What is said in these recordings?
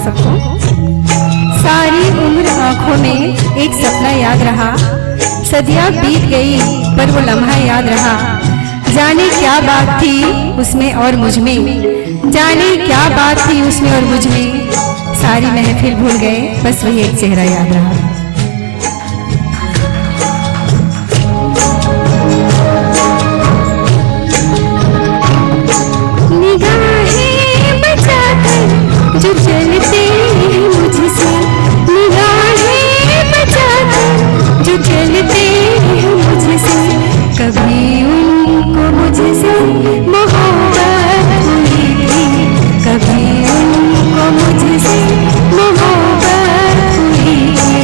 सबको। सारी उम्र आंखों में एक सपना याद रहा, सदियां बीत गई पर वो लम्हा याद रहा। जाने क्या बात थी उसमें और मुझ में, जाने क्या बात थी उसमें और मुझ में। सारी महफिल भूल गए, बस वही एक चेहरा याद रहा। जो चलते हैं मुझसे, निगाहें बचाकर जो चलते हैं मुझसे, कभी उनको मुझसे मोहब्बत हुई थी, कभी उनको मुझसे मोहब्बत हुई थी।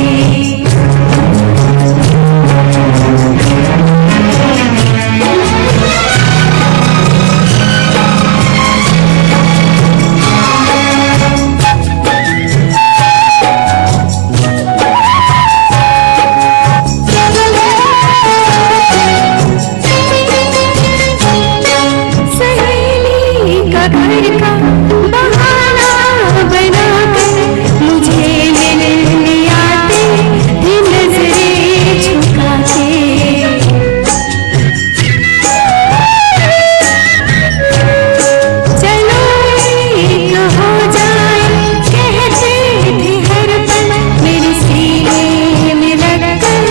घर का बहाना बनाकर मुझे मिलने आते थे नजरें झुका के। चलो एक हो जाए कहते थे हर पल, मेरे सीने में लगकर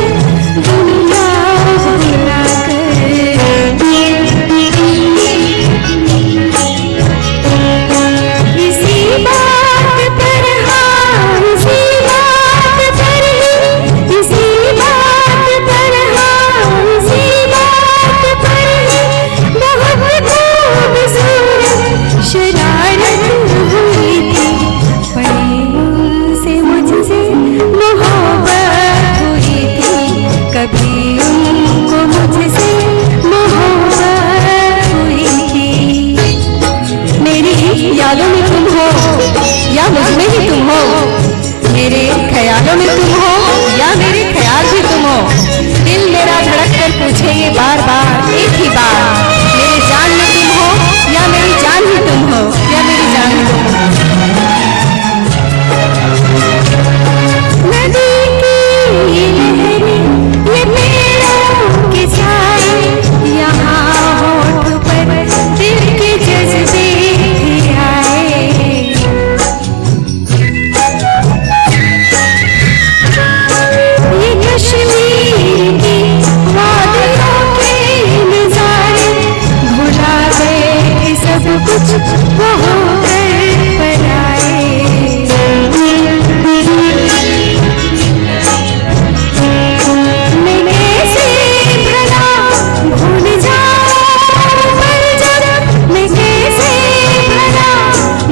दुनिया भुला यादों में तुम हो या मुझ में ही तुम हो, मेरे ख्यालों में तुम हो या मेरे ख्याल भी तुम हो। दिल मेरा धड़क कर पूछे ये बार बार एक ही बार, मेरे जान में तुम हो या मेरी जान ही तुम हो, या मेरी जान ही तुम हो। नदी की ये लहरें, ये पेड़ों के साए, यहाँ होठ पर दिल के जज्बे कुछ वो होकर पराए। मैं कैसे भला भूल जाऊं पर जब, मैं कैसे भला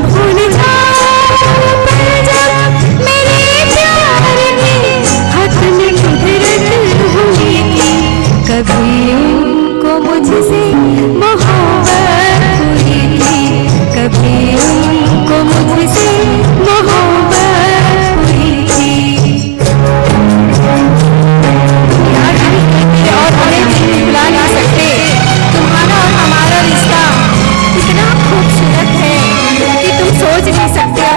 भूल जाऊं पर जब, मेरे प्यार के हाथ में कुदरत हुई थी, कभी उनको मुझसे मोहब्बत हुई थी, कभी उनको मुझसे मोहब्बत हुई थी। यार और हमें भुला नहीं सकते, तुम्हारा और हमारा रिश्ता इतना खूबसूरत है कि तुम सोच नहीं सकते।